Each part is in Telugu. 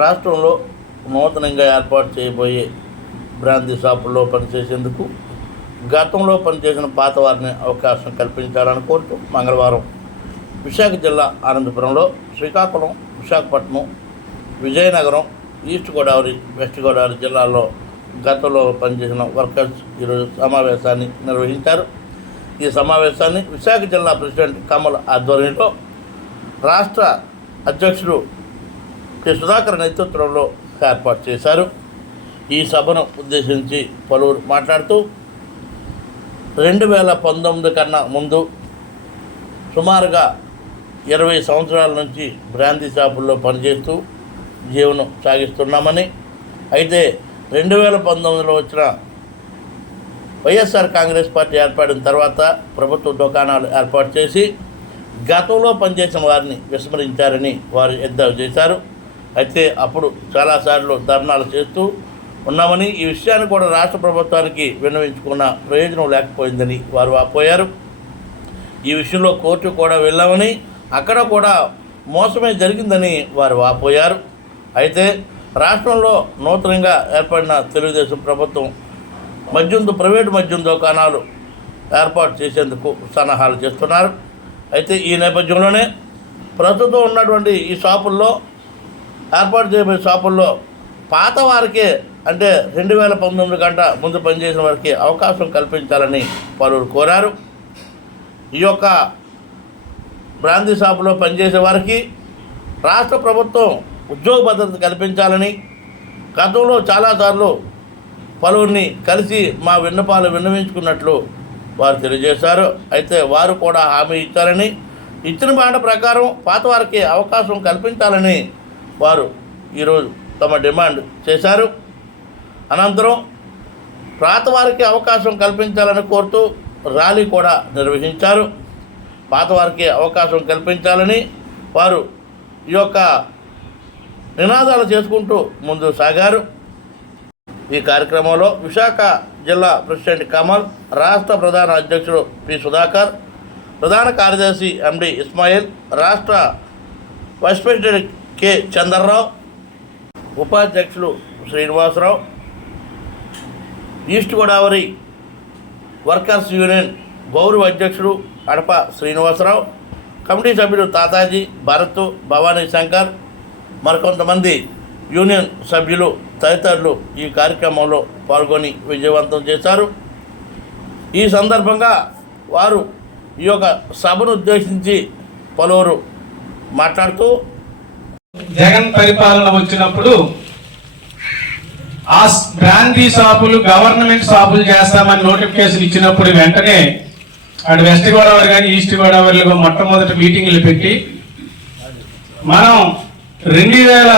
రాష్ట్రంలో నూతనంగా ఏర్పాటు చేయబోయే బ్రాందీ షాపుల్లో పనిచేసేందుకు గతంలో పనిచేసిన పాత వారిని అవకాశం కల్పించాలని కోరుతూ మంగళవారం విశాఖ జిల్లా ఆనందపురంలో శ్రీకాకుళం విశాఖపట్నం విజయనగరం ఈస్ట్ గోదావరి వెస్ట్ గోదావరి జిల్లాల్లో గతంలో పనిచేసిన వర్కర్స్ ఈరోజు సమావేశాన్ని నిర్వహించారు. ఈ సమావేశాన్ని విశాఖ జిల్లా ప్రెసిడెంట్ కమల్ ఆధ్వర్యంలో రాష్ట్ర అధ్యక్షుడు కె సుధాకర్ నేతృత్వంలో ఏర్పాటు చేశారు. ఈ సభను ఉద్దేశించి పలువురు మాట్లాడుతూ రెండు వేల పంతొమ్మిది కన్నా ముందు సుమారుగా ఇరవై సంవత్సరాల నుంచి బ్రాంతి షాపుల్లో పనిచేస్తూ జీవనం సాగిస్తున్నామని అయితే రెండు వేల పంతొమ్మిదిలో వచ్చిన వైఎస్ఆర్ కాంగ్రెస్ పార్టీ ఏర్పడిన తర్వాత ప్రభుత్వ దుకాణాలు ఏర్పాటు చేసి గతంలో పనిచేసిన వారిని విస్మరించారని వారు ఎద్దావు చేశారు. అయితే అప్పుడు చాలాసార్లు ధర్నాలు చేస్తూ ఉన్నామని ఈ విషయాన్ని కూడా రాష్ట్ర ప్రభుత్వానికి విన్నవించుకున్న ప్రయోజనం లేకపోయిందని వారు వాపోయారు ఈ విషయంలో కోర్టు కూడా వెళ్ళామని అక్కడ కూడా మోసమే జరిగిందని వారు వాపోయారు అయితే రాష్ట్రంలో నూతనంగా ఏర్పడిన తెలుగుదేశం ప్రభుత్వం మద్యందు ప్రైవేటు మద్యం దుకాణాలు ఏర్పాటు చేసేందుకు సన్నాహాలు చేస్తున్నారు. అయితే ఈ నేపథ్యంలోనే ప్రస్తుతం ఉన్నటువంటి ఈ షాపుల్లో ఏర్పాటు చేయబోయే షాపుల్లో పాత వారికే అంటే రెండు వేల పంతొమ్మిది గంట ముందు పనిచేసిన వారికి అవకాశం కల్పించాలని పలువురు కోరారు. ఈ యొక్క బ్రాంతి షాపులో పనిచేసే వారికి రాష్ట్ర ప్రభుత్వం ఉద్యోగ భద్రత కల్పించాలని గతంలో చాలాసార్లు పలువురిని కలిసి మా విన్నపాలు విన్నవించుకున్నట్లు వారు తెలియజేశారు. అయితే వారు కూడా హామీ ఇచ్చారని ఇచ్చిన మాట ప్రకారం పాత వారికి అవకాశం కల్పించాలని వారు ఈరోజు తమ డిమాండ్ చేశారు. అనంతరం పాత వారికి అవకాశం కల్పించాలని కోరుతూ ర్యాలీ కూడా నిర్వహించారు. పాత వారికి అవకాశం కల్పించాలని వారు ఈ యొక్క నినాదాలు చేసుకుంటూ ముందు సాగారు. ఈ కార్యక్రమంలో విశాఖ జిల్లా ప్రెసిడెంట్ కమల్ రాష్ట్ర ప్రధాన అధ్యక్షుడు పి. సుధాకర్ ప్రధాన కార్యదర్శి ఎండి ఇస్మాయిల్ రాష్ట్ర వైస్ ప్రెసిడెంట్ కె చంద్రరావు ఉపాధ్యక్షులు Srinivasarao east Godavari workers union గౌరవ అధ్యక్షుడు అడప శ్రీనివాసరావు కమిటీ సభ్యుడు తాతాజీ భరత్ భవానీ శంకర్ మరికొంతమంది యూనియన్ సభ్యులు తదితరులు ఈ కార్యక్రమంలో పాల్గొని విజయవంతం చేశారు. ఈ సందర్భంగా వారు ఈ యొక్క సభను ఉద్దేశించి పలువురు మాట్లాడుతూ జగన్ పరిపాలన వచ్చినప్పుడు ఆ బ్రాందీ షాపులు గవర్నమెంట్ షాపులు చేస్తామని నోటిఫికేషన్ ఇచ్చినప్పుడు వెంటనే అటు వెస్ట్ గోదావరి కానీ ఈస్ట్ గోదావరిలో మొట్టమొదటి మీటింగ్లు పెట్టి మనం రెండు వేల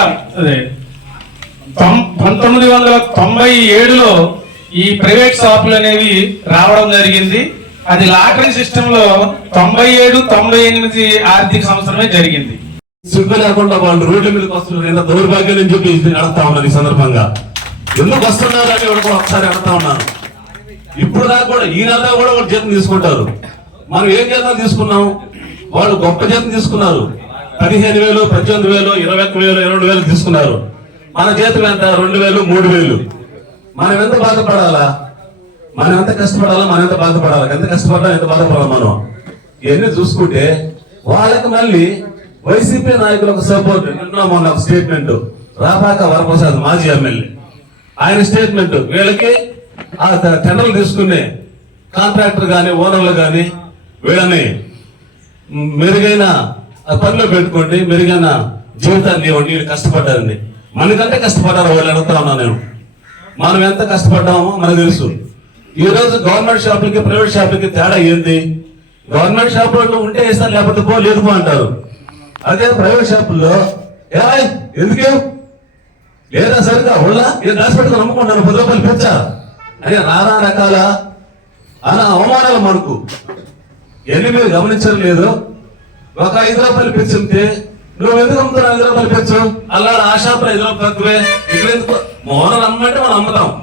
పంతొమ్మిది వందల తొంభై ఏడులో ఈ ప్రైవేట్ షాపులు అనేవి రావడం జరిగింది. అది లాటరీ సిస్టంలో తొంభై ఏడు తొంభై ఎనిమిది ఆర్థిక సంవత్సరమే జరిగింది. సిగ్గు లేకుండా వాళ్ళు రోడ్ల మీదకి వస్తున్నారు. ఎంత దౌర్భాగ్యం అని చెప్పి అడుగుతా ఉన్నారు ఈ సందర్భంగా. ఎందుకు వస్తున్నారు అని కూడా ఒకసారి అడుగుతా ఉన్నాను. ఇప్పుడు దాకా కూడా ఈ నెల కూడా వాళ్ళు జీతం తీసుకుంటారు. మనం ఏం జీతం తీసుకున్నాం? వాళ్ళు గొప్ప జీతం తీసుకున్నారు. పదిహేను వేలు పద్దెనిమిది వేలు ఇరవై ఒక్క వేలు ఇరవై వేలు తీసుకున్నారు. మన జీతం ఎంత? రెండు వేలు మూడు వేలు. మనం ఎంత బాధపడాలా? మనం ఎంత కష్టపడాలా? మనం ఎంత బాధపడాలి? ఎంత కష్టపడాలి ఎంత బాధపడాలి మనం? ఇవన్నీ చూసుకుంటే వాళ్ళకి మళ్ళీ వైసీపీ నాయకులకు సపోర్ట్ నిన్న మొన్న ఒక స్టేట్మెంట్ రాపాక వరప్రసాద్ మాజీ ఎమ్మెల్యే. ఆయన స్టేట్మెంట్ వీళ్ళకి ఆ టెండర్లు తీసుకునే కాంట్రాక్టర్ కానీ ఓనర్లు కానీ వీళ్ళని మెరుగైన పనిలో పెట్టుకోండి మెరుగైన జీవితాన్ని ఇవ్వండి వీళ్ళు కష్టపడ్డారండి మనకంటే కష్టపడ్డారు వాళ్ళు అడుగుతా ఉన్నా నేను. మనం ఎంత కష్టపడ్డామో మనకు తెలుసు. ఈరోజు గవర్నమెంట్ షాపులకి ప్రైవేట్ షాపులకి తేడా ఏంది? గవర్నమెంట్ షాపుల్లో ఉంటే ఇస్తారు లేకపోతే పో లేదు అంటారు. అదే ప్రైవేట్ షాపుల్లో ఏయ్ ఎందుకే? లేదా సరిగా ఉళ్ళా ఇది దాచిపెట్టుకుని అమ్ముకుంటాను పది రూపాయలు పెంచా? అని నానా రకాల అలా అవమానాలు మనకు. ఎన్ని మీరు గమనించడం లేదు. ఒక ఐదు రూపాయలు పెంచితే నువ్వు ఎందుకు అమ్ముతున్నావు ఐదు రూపాయలు పెంచు? అల్లాడు ఆ షాపులో ఐదు రూపాయలు తక్కువే. ఇక్కడ ఎందుకు? ఓనర్ అమ్మంటే మనం అమ్ముతాం.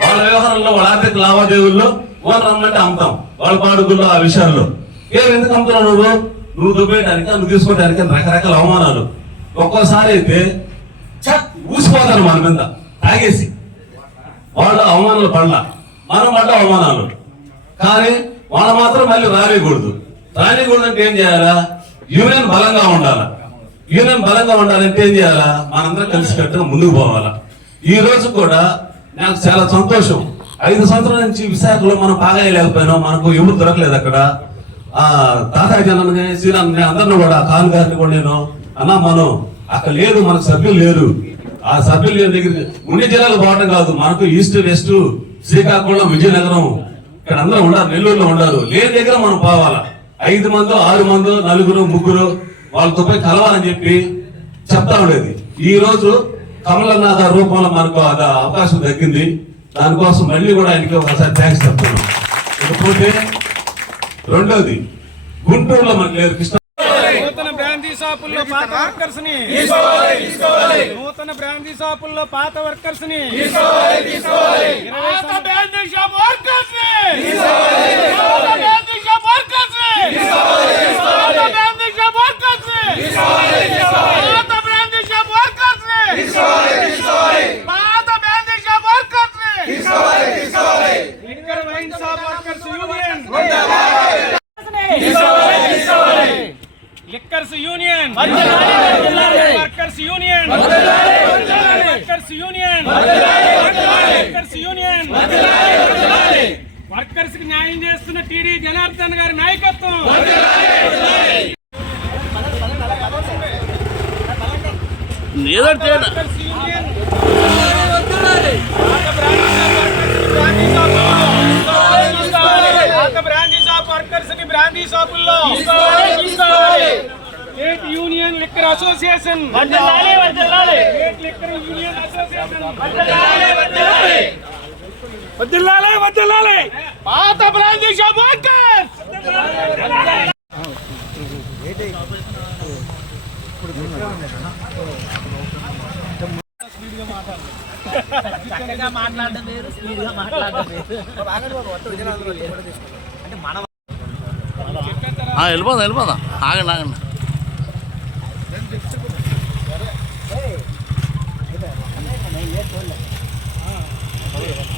వాళ్ళ వ్యవహారంలో వాళ్ళ ఆర్థిక లావాదేవీల్లో ఓనర్ అమ్మంటే అమ్ముతాం. వాళ్ళ పాడుగుల్లో ఆ విషయాల్లో. ఏం ఎందుకు అమ్ముతున్నావు నువ్వు? నువ్వు దుబ్బేయడానికి నువ్వు తీసుకోవడానికి రకరకాల అవమానాలు. ఒక్కోసారి అయితే చక్ ఊసిపోతారు మన మీద తాగేసి. వాళ్ళ అవమానాలు పడలా. మనం పడ్డ అవమానాలు. కానీ వాళ్ళు మాత్రం మళ్ళీ రానికూడదు. రానికూడదు అంటే ఏం చేయాలా? యూనియన్ బలంగా ఉండాలా? యూనియన్ బలంగా ఉండాలంటే ఏం చేయాలా? మనందరం కలిసి కట్టుగా ముందుకు పోవాలా. ఈ రోజు కూడా నాకు చాలా సంతోషం. ఐదు సంవత్సరాల నుంచి విశాఖలో మనం బాగా లేకపోయినాం మనకు ఎవరు దొరకలేదు అక్కడ. ఆ తాతాయి కానీ శ్రీరామ్ అందరిని కూడా కాలు గారిని కూడా నేను అన్నా మనం అక్కడ లేదు మనకు సభ్యులు లేరు. ఆ సభ్యులు లేని దగ్గర ఉండే జిల్లాలు పోవటం కాదు. మనకు ఈస్ట్ వెస్ట్ శ్రీకాకుళం విజయనగరం ఇక్కడ అందరూ ఉండారు నెల్లూరులో ఉండరు లేని దగ్గర మనం పోవాలా. ఐదు మందో ఆరు మందో నలుగురు ముగ్గురు వాళ్ళతో పోయి కలవాలని చెప్పి చెప్తా ఉండేది. ఈ రోజు కమలనాథ రూపంలో మనకు అది అవకాశం దక్కింది. దానికోసం మళ్ళీ కూడా ఆయనకి ఒకసారి థ్యాంక్స్ చెప్తున్నాం ఇకపోతే రెండోది గుంటూరులో మనకు లేదు కృష్ణ నూతన బ్రాందీ షాపుల్లో పాత వర్కర్స్ని నూతన బ్రాందీ షాపుల్లో పాత వర్కర్స్ని పాత బ్రాందీ షాప్ వర్కర్స్ని పాత బ్రాందీ షాప్ వర్కర్స్ని పాత బ్రాందీ షాప్ వర్కర్స్ని పాత బ్రాందీ షాప్ వర్కర్స్ని పాత brandy shop వర్కర్స్ని liquor wine shop workers union liquors union workers union workers union workers union వర్కర్స్కి న్యాయం చేస్తున్న టీడీ జనార్దన్ గారి నాయకత్వం. వర్కర్స్ షాప్ని బ్రాందీ షాపుల్లో state union liquor association state liquor union association పాత ఆ, వెళ్ళిపోదాం వెళ్ళిపోదాం. ఆగండి ఆగండి. 好了，啊，好了。